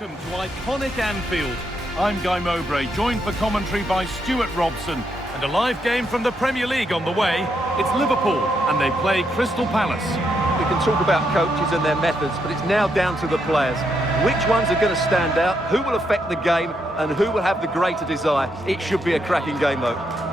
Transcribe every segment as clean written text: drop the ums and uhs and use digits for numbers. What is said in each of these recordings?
Welcome to iconic Anfield. I'm Guy Mowbray, joined for commentary by Stuart Robson. And a live game from the Premier League on the way. It's Liverpool, and they play Crystal Palace. We can talk about coaches and their methods, but it's now down to the players. Which ones are going to stand out, who will affect the game, and who will have the greater desire? It should be a cracking game, though.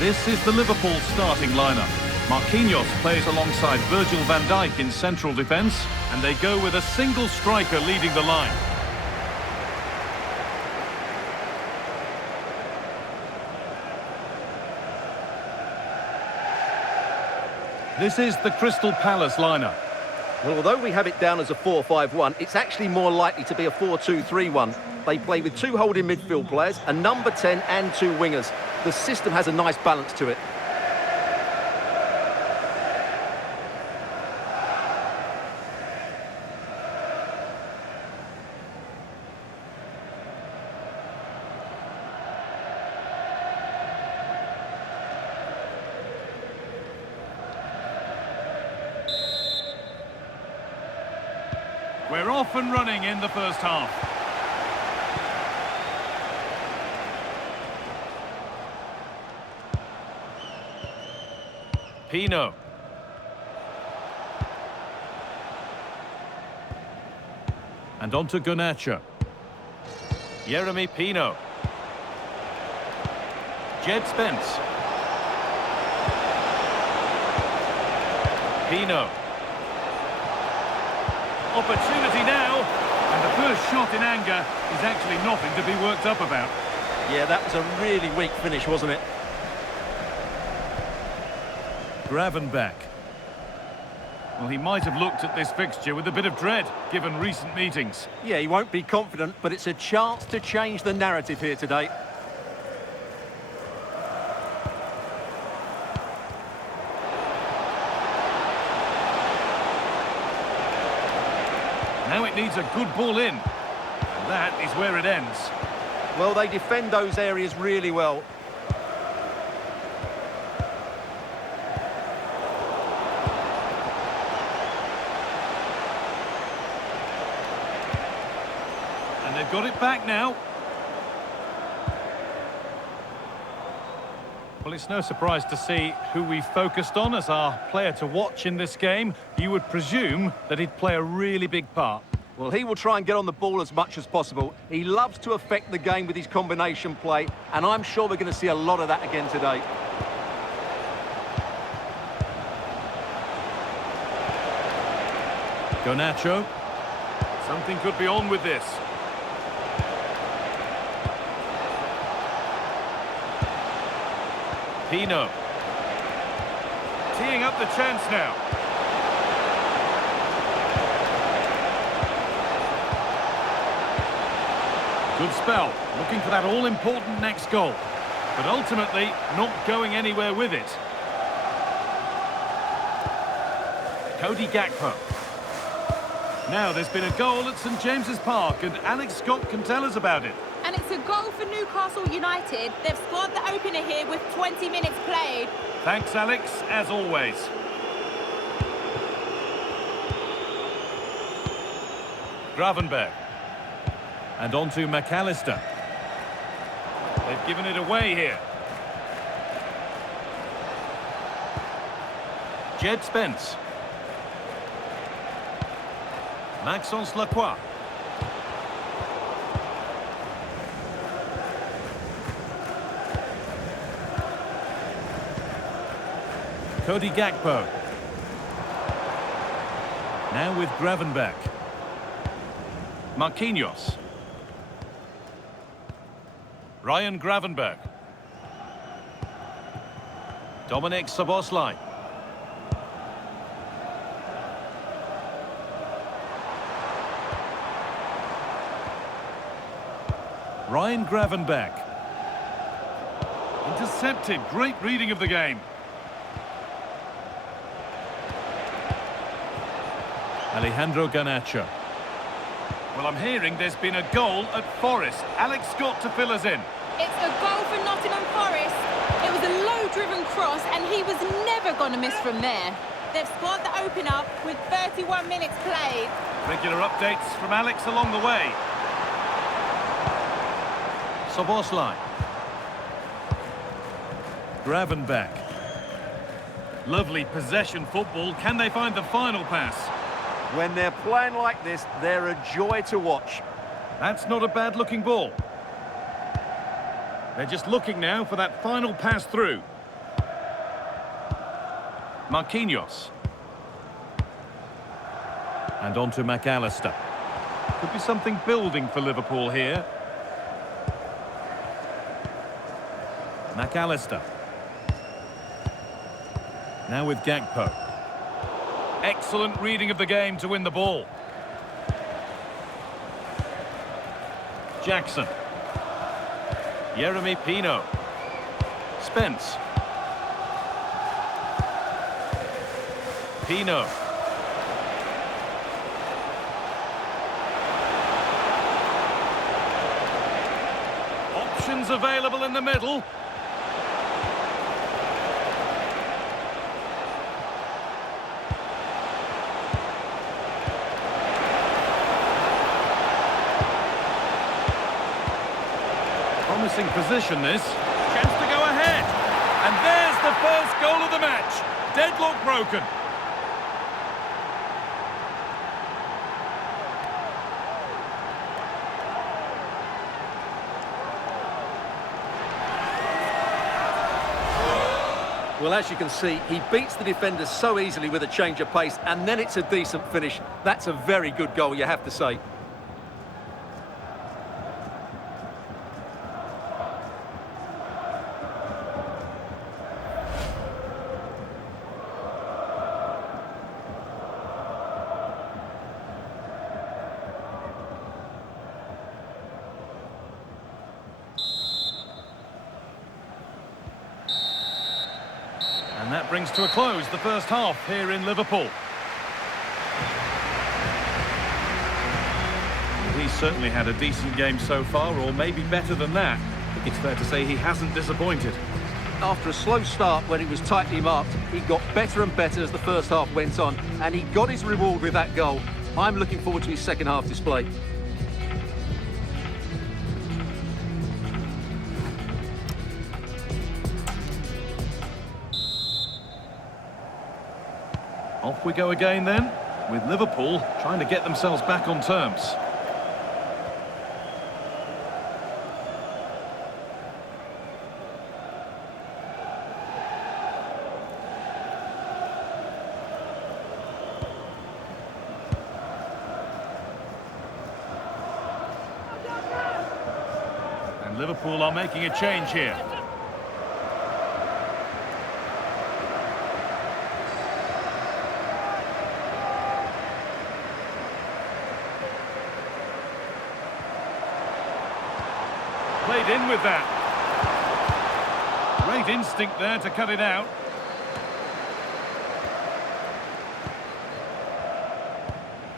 This is the Liverpool starting lineup. Marquinhos plays alongside Virgil van Dijk in central defence, and they go with a single striker leading the line. This is the Crystal Palace lineup. Well, although we have it down as a 4-5-1, it's actually more likely to be a 4-2-3-1. They play with two holding midfield players, a number 10 and two wingers. The system has a nice balance to it. We're off and running in the first half. Pino. And on to Garnacho. Yeremy Pino. Jed Spence. Pino. Opportunity now. And the first shot in anger is actually nothing to be worked up about. Yeah, that was a really weak finish, wasn't it? Gravenberch. Well, he might have looked at this fixture with a bit of dread, given recent meetings. Yeah, he won't be confident, but it's a chance to change the narrative here today. Now it needs a good ball in. And that is where it ends. Well, they defend those areas really well. And they've got it back now. Well, it's no surprise to see who we focused on as our player to watch in this game. You would presume that he'd play a really big part. Well, he will try and get on the ball as much as possible. He loves to affect the game with his combination play, and I'm sure we're going to see a lot of that again today. Garnacho. Something could be on with this. Pino. Teeing up the chance now. Good spell, looking for that all-important next goal. But ultimately, not going anywhere with it. Cody Gakpo. Now there's been a goal at St James's Park, and Alex Scott can tell us about it. And it's a goal for Newcastle United. They've scored the opener here with 20 minutes played. Thanks, Alex, as always. Gravenberch. And on to McAllister. They've given it away here. Jed Spence. Maxence Lacroix. Cody Gakpo. Now with Gravenberch. Marquinhos. Ryan Gravenberch. Dominic Szoboszlai. Ryan Gravenberch. Intercepted. Great reading of the game. Alejandro Garnacho. Well, I'm hearing there's been a goal at Forest. Alex Scott to fill us in. It's a goal for Nottingham Forest. It was a low-driven cross, and he was never going to miss from there. They've scored the opener with 31 minutes played. Regular updates from Alex along the way. Szoboszlai. Gravenberch. Lovely possession football. Can they find the final pass? When they're playing like this, they're a joy to watch. That's not a bad-looking ball. They're just looking now for that final pass through. Marquinhos. And on to McAllister. Could be something building for Liverpool here. McAllister. Now with Gakpo. Excellent reading of the game to win the ball. Jackson. Yeremy Pino. Spence. Pino. Options available in the middle. Promising position this. Chance to go ahead. And there's the first goal of the match. Deadlock broken. Well, as you can see, he beats the defenders so easily with a change of pace, and then it's a decent finish. That's a very good goal, you have to say. And that brings to a close the first half here in Liverpool. He's certainly had a decent game so far, or maybe better than that. It's fair to say he hasn't disappointed. After a slow start when he was tightly marked, he got better and better as the first half went on, and he got his reward with that goal. I'm looking forward to his second half display. Off we go again then, with Liverpool trying to get themselves back on terms. And Liverpool are making a change here. Played in with that. Great instinct there to cut it out.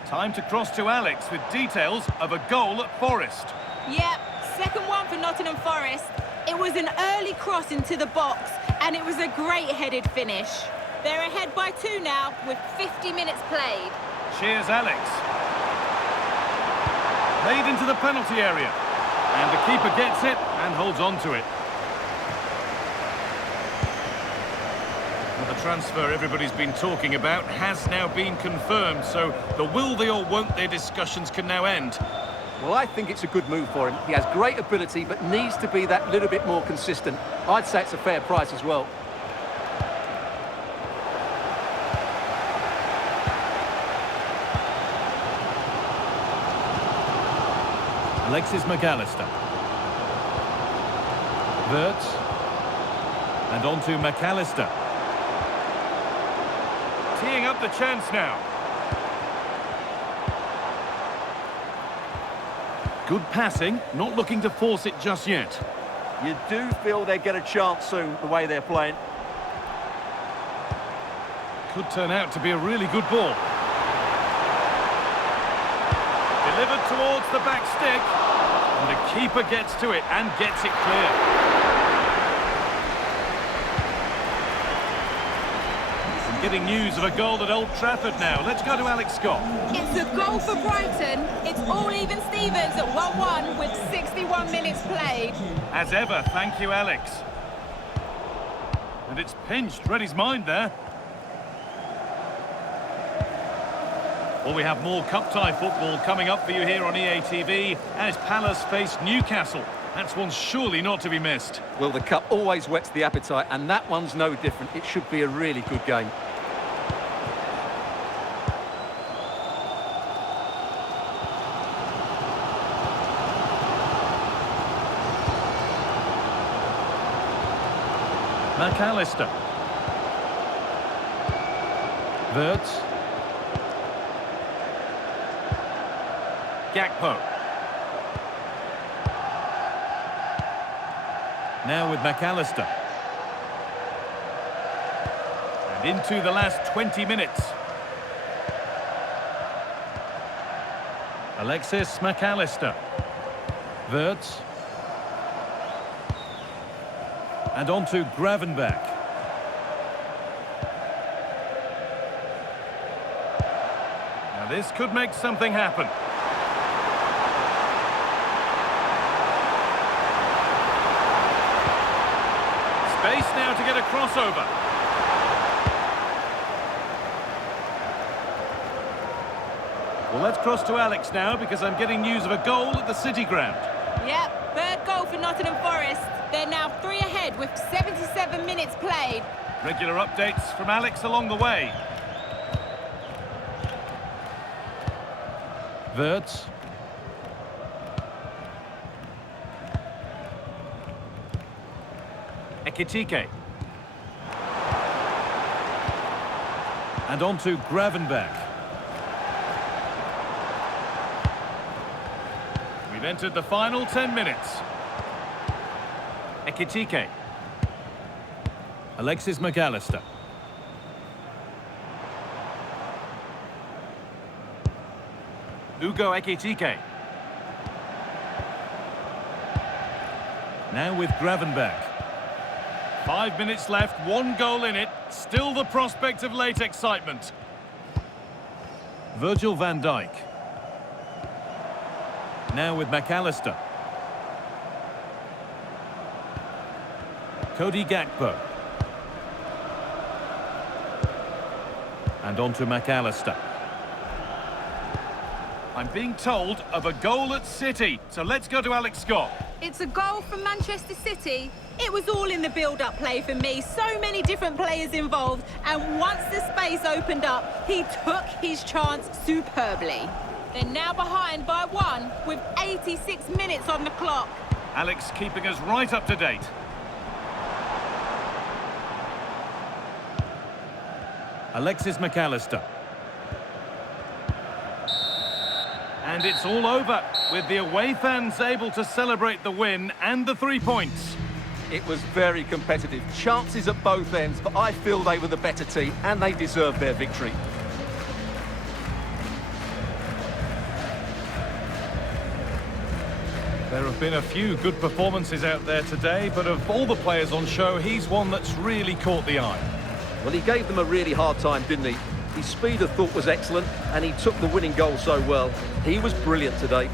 Time to cross to Alex with details of a goal at Forest. Yep, second one for Nottingham Forest. It was an early cross into the box, and it was a great headed finish. They're ahead by 2 now with 50 minutes played. Cheers, Alex. Played into the penalty area. And the keeper gets it and holds on to it. Well, the transfer everybody's been talking about has now been confirmed, so the will they or won't they discussions can now end. Well, I think it's a good move for him. He has great ability, but needs to be that little bit more consistent. I'd say it's a fair price as well. Alexis McAllister. Wirtz. And on to McAllister. Teeing up the chance now. Good passing, not looking to force it just yet. You do feel they get a chance soon, the way they're playing. Could turn out to be a really good ball. Delivered towards the back stick. And the keeper gets to it and gets it clear. I'm getting news of a goal at Old Trafford now. Let's go to Alex Scott. It's a goal for Brighton. It's all even Stevens at 1-1 with 61 minutes played. As ever, thank you, Alex. And it's pinched, read his mind there. Well, we have more cup tie football coming up for you here on EA TV as Palace face Newcastle. That's one surely not to be missed. Well, the cup always whets the appetite, and that one's no different. It should be a really good game. McAllister. Wirtz. Gakpo. Now with McAllister. And into the last 20 minutes. Alexis McAllister. Wirtz. And on to Gravenberch. Now this could make something happen. Space now to get a crossover. Well, let's cross to Alex now because I'm getting news of a goal at the City Ground. Yep, third goal for Nottingham Forest. They're now 3 ahead with 77 minutes played. Regular updates from Alex along the way. Wirtz. Ekitike. And on to Gravenberch. We've entered the final 10 minutes. Ekitike. Alexis McAllister. Ugo Ekitike. Now with Gravenberch. 5 minutes left, 1 goal in it. Still the prospect of late excitement. Virgil van Dijk. Now with McAllister. Cody Gakpo. And on to McAllister. I'm being told of a goal at City, so let's go to Alex Scott. It's a goal from Manchester City. It was all in the build-up play for me. So many different players involved. And once the space opened up, he took his chance superbly. They're now behind by 1 with 86 minutes on the clock. Alex keeping us right up to date. Alexis McAllister. And it's all over, with the away fans able to celebrate the win and the 3 points. It was very competitive. Chances at both ends, but I feel they were the better team and they deserved their victory. There have been a few good performances out there today, but of all the players on show, he's one that's really caught the eye. Well, he gave them a really hard time, didn't he? His speed of thought was excellent, and he took the winning goal so well. He was brilliant today.